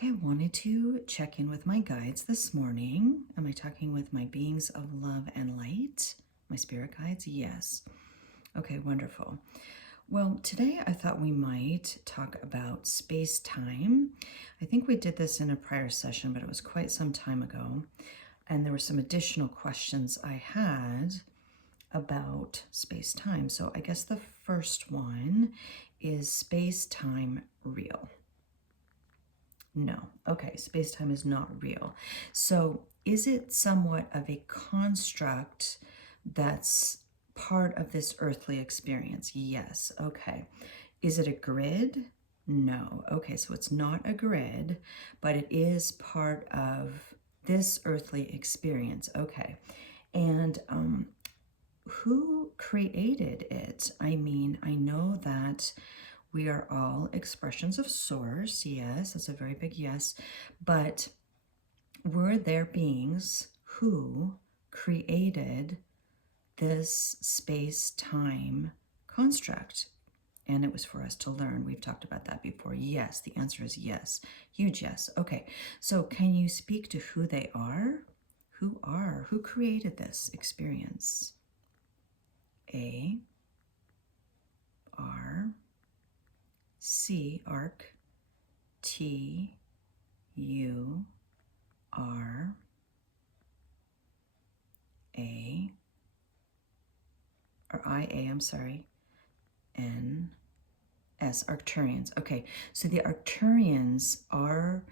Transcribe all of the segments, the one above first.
Okay, I wanted to check in with my guides this morning. Am I talking with my beings of love and light? My spirit guides? Yes. Okay, wonderful. Well, today I thought we might talk about space-time. I think we did this in a prior session, but it was quite some time ago. And there were some additional questions I had about space-time. So I guess the first one is space-time real? No. Okay, space-time is not real. So is it somewhat of a construct that's part of this earthly experience? Yes. Okay. Is it a grid? No. Okay, so it's not a grid, but it is part of this earthly experience. Okay. And who created it? I mean, I know that we are all expressions of Source. Yes, that's a very big yes. But were there beings who created this space-time construct? And it was for us to learn. We've talked about that before. Yes, the answer is yes. Huge yes. Okay, so can you speak to who they are? Who created this experience? A, R, C, arc, T, U, R, A, or IA, I'm sorry, N, S, Arcturians. Okay, so the Arcturians are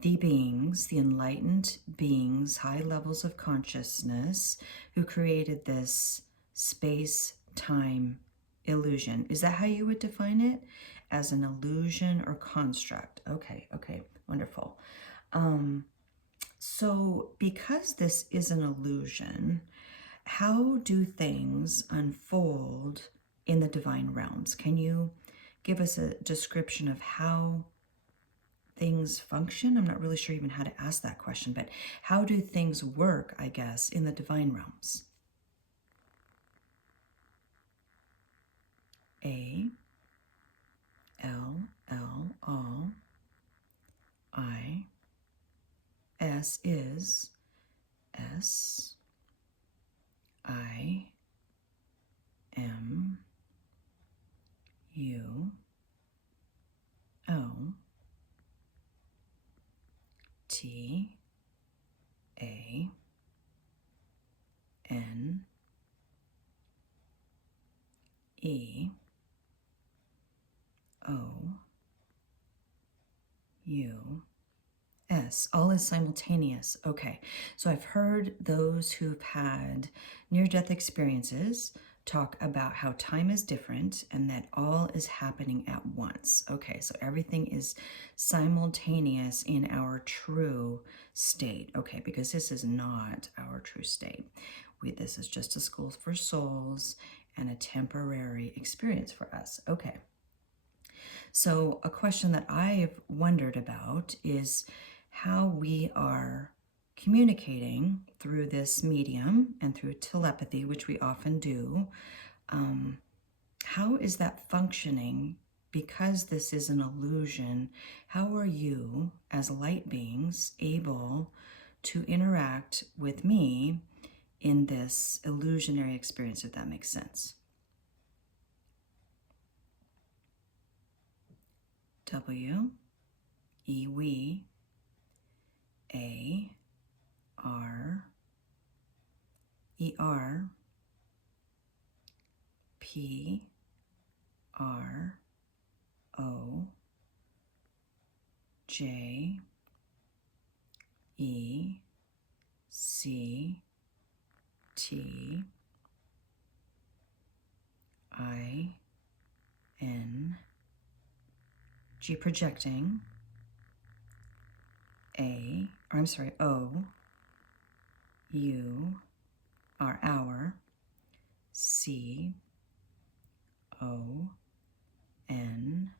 the beings, the enlightened beings, high levels of consciousness, who created this space-time illusion. Is that how you would define it? As an illusion or construct? Okay, wonderful. So because this is an illusion, how do things unfold in the divine realms? Can you give us a description of how things function? I'm not really sure even how to ask that question, but how do things work, I guess, in the divine realms? A, L, L, all, I, S is, S, I, M, U, O, T, A, N, E, O, U, S. All is simultaneous. Okay, so I've heard those who've had near-death experiences talk about how time is different and that all is happening at once. Okay, so everything is simultaneous in our true state. Okay, because this is not our true state. This is just a school for souls and a temporary experience for us. Okay. So a question that I've wondered about is how we are communicating through this medium and through telepathy, which we often do. How is that functioning? Because this is an illusion, how are you as light beings able to interact with me in this illusionary experience, if that makes sense? W, E, we, A, R, E, R, P, R, O, J, E, C, T, I, N, G, projecting, O, U, R, hour, C, O, N,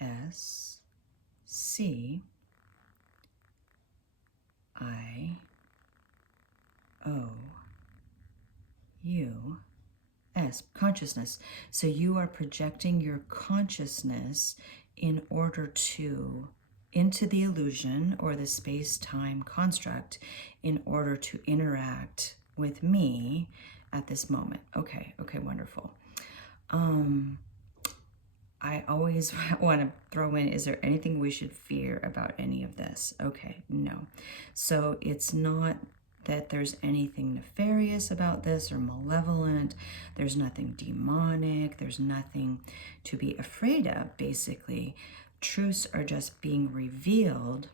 S, C, I, O, U, S, consciousness. So you are projecting your consciousness in order to into the illusion or the space-time construct in order to interact with me at this moment. Okay, wonderful. I always want to throw in, is there anything we should fear about any of this? Okay, no. So it's not that there's anything nefarious about this or malevolent. There's nothing demonic. There's nothing to be afraid of, basically. Truths are just being revealed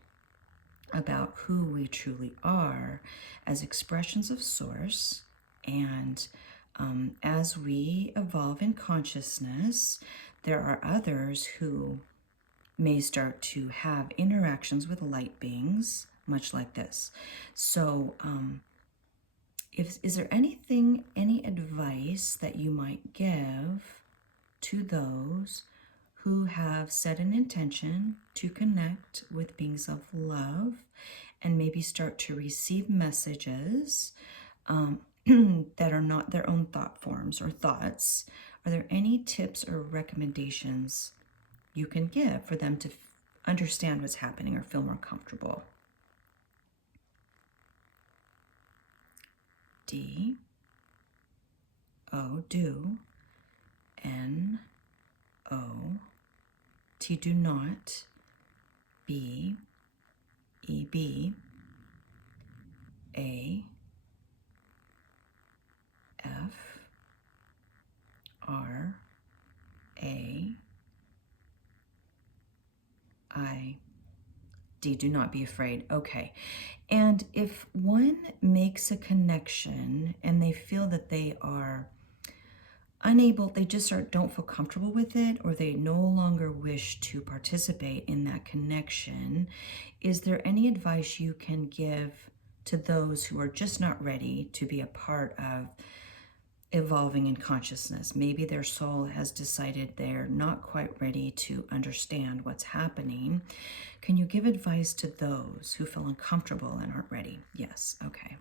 about who we truly are as expressions of Source. And as we evolve in consciousness, there are others who may start to have interactions with light beings, much like this. So, is there anything, any advice that you might give to those who have set an intention to connect with beings of love and maybe start to receive messages that are not their own thought forms or thoughts? Are there any tips or recommendations you can give for them to understand what's happening or feel more comfortable? D, O, do, N, O, T, do not, B, E, B, A, F, R, A, I, D, do not be afraid. Okay. And if one makes a connection and they feel that they are unable, they just don't feel comfortable with it, or they no longer wish to participate in that connection, is there any advice you can give to those who are just not ready to be a part of evolving in consciousness? Maybe their soul has decided they're not quite ready to understand what's happening. Can you give advice to those who feel uncomfortable and aren't ready? Yes, okay.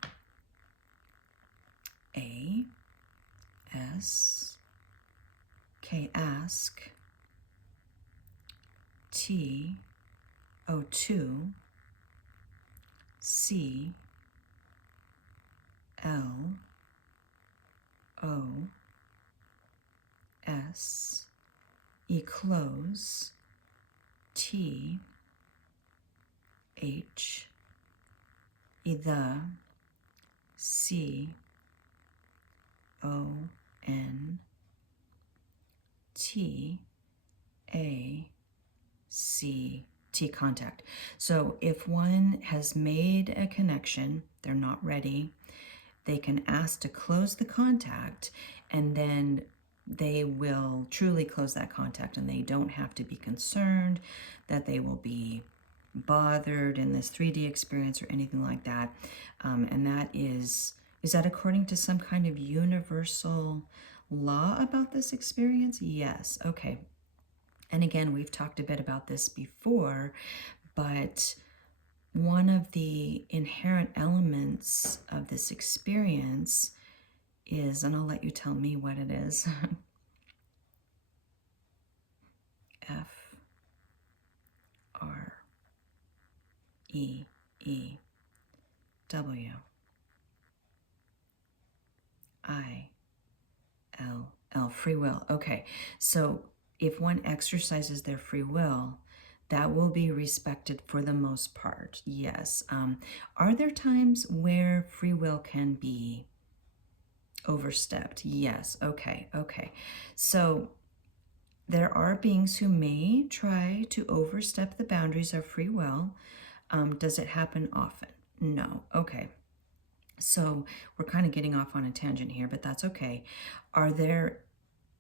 A, S, K, ask, T, O2, C, L, O, S, E, close, T, H, E, the, C, O, N, T, A, C, T, contact. So if one has made a connection, they're not ready, they can ask to close the contact, and then they will truly close that contact, and they don't have to be concerned that they will be bothered in this 3D experience or anything like that. And that is that according to some kind of universal law about this experience? Yes. Okay. And again, we've talked a bit about this before, but one of the inherent elements of this experience is, and I'll let you tell me what it is, F, R, E, E, W, I, L, L, free will. Okay, so if one exercises their free will, that will be respected for the most part. Yes. Are there times where free will can be overstepped? Yes. Okay. So there are beings who may try to overstep the boundaries of free will. Does it happen often? No. Okay. So we're kind of getting off on a tangent here, but that's okay. Are there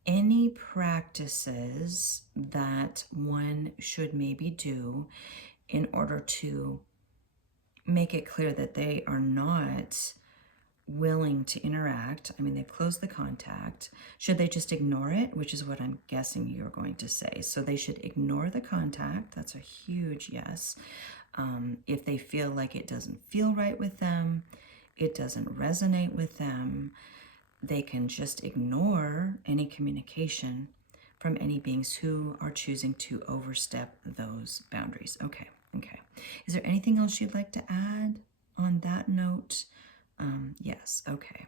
any practices that one should maybe do in order to make it clear that they are not willing to interact? I mean, they've closed the contact. Should they just ignore it? Which is what I'm guessing you're going to say. So they should ignore the contact. That's a huge yes. If they feel like it doesn't feel right with them, it doesn't resonate with them, they can just ignore any communication from any beings who are choosing to overstep those boundaries. Okay. Is there anything else you'd like to add on that note? Yes, okay.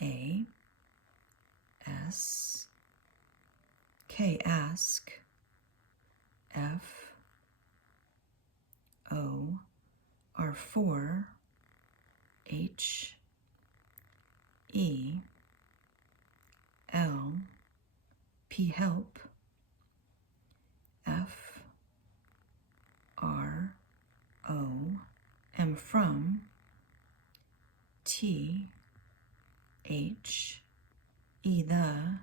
A, S, K, ask, F, O, R4, H, E, L, P, help, F, R, O, M, from, T, H, E, the,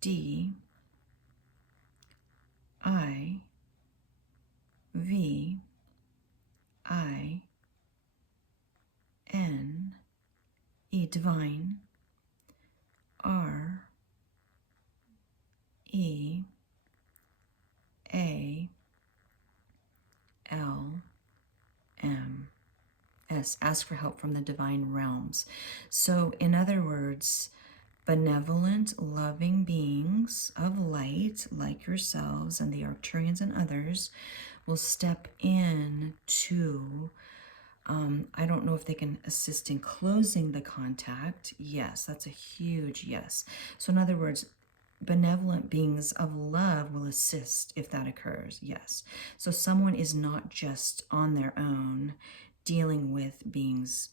D, I, V, I, N, E, divine, R, E, A, L, M, S. Ask for help from the divine realms. So, in other words, benevolent, loving beings of light, like yourselves and the Arcturians and others, will step in to, I don't know if they can assist in closing the contact. Yes, that's a huge yes. So in other words, benevolent beings of love will assist if that occurs. Yes. So someone is not just on their own dealing with beings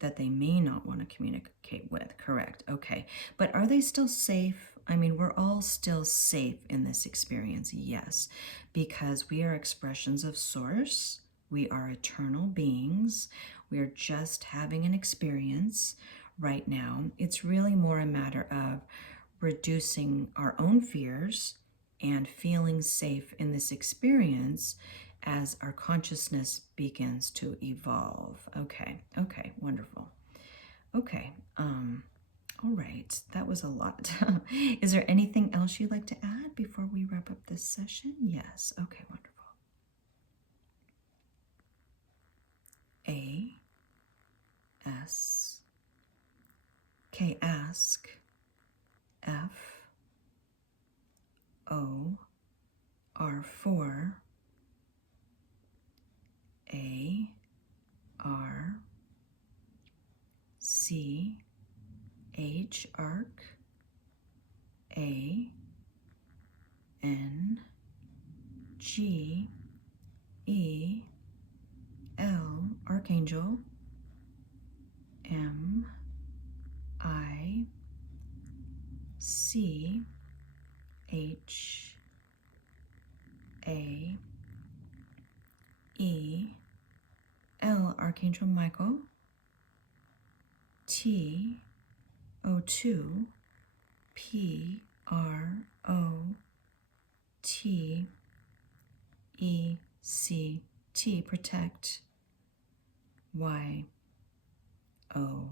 that they may not want to communicate with. Correct. Okay. But are they still safe? I mean, we're all still safe in this experience. Yes. Because we are expressions of source. We are eternal beings. We are just having an experience right now. It's really more a matter of reducing our own fears and feeling safe in this experience as our consciousness begins to evolve. Okay, wonderful. Okay, all right, that was a lot. Is there anything else you'd like to add before we wrap up this session? Yes, okay, wonderful. A, S, K, ask, F, O, R4, A, R, C, H, arc, A, N, G, E, L, Archangel, M, I, C, H, A, E, L, Archangel Michael, T, O2, P, R, O, T, E, C, T, protect, Y, O,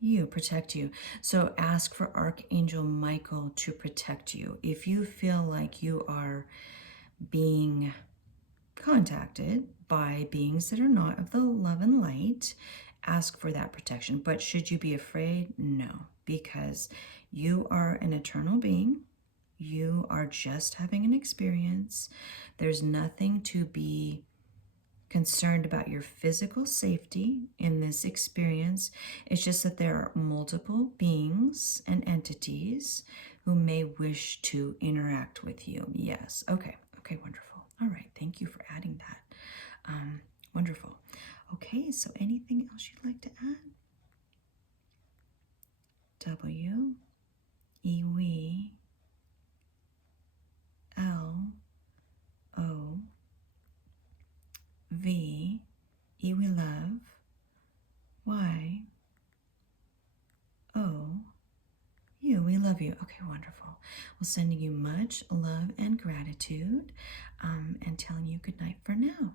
U, protect you. So ask for Archangel Michael to protect you. If you feel like you are being contacted by beings that are not of the love and light, ask for that protection. But should you be afraid? No, because you are an eternal being. You are just having an experience. There's nothing to be concerned about your physical safety in this experience. It's just that there are multiple beings and entities who may wish to interact with you. Yes. Okay, wonderful. All right, thank you for adding that. Wonderful. Okay, so anything else you'd like to add? W, E, we, L, O, V, E, we love, Y, O, you, we love you. Okay, wonderful. Well, sending you much love and gratitude, and telling you good night for now.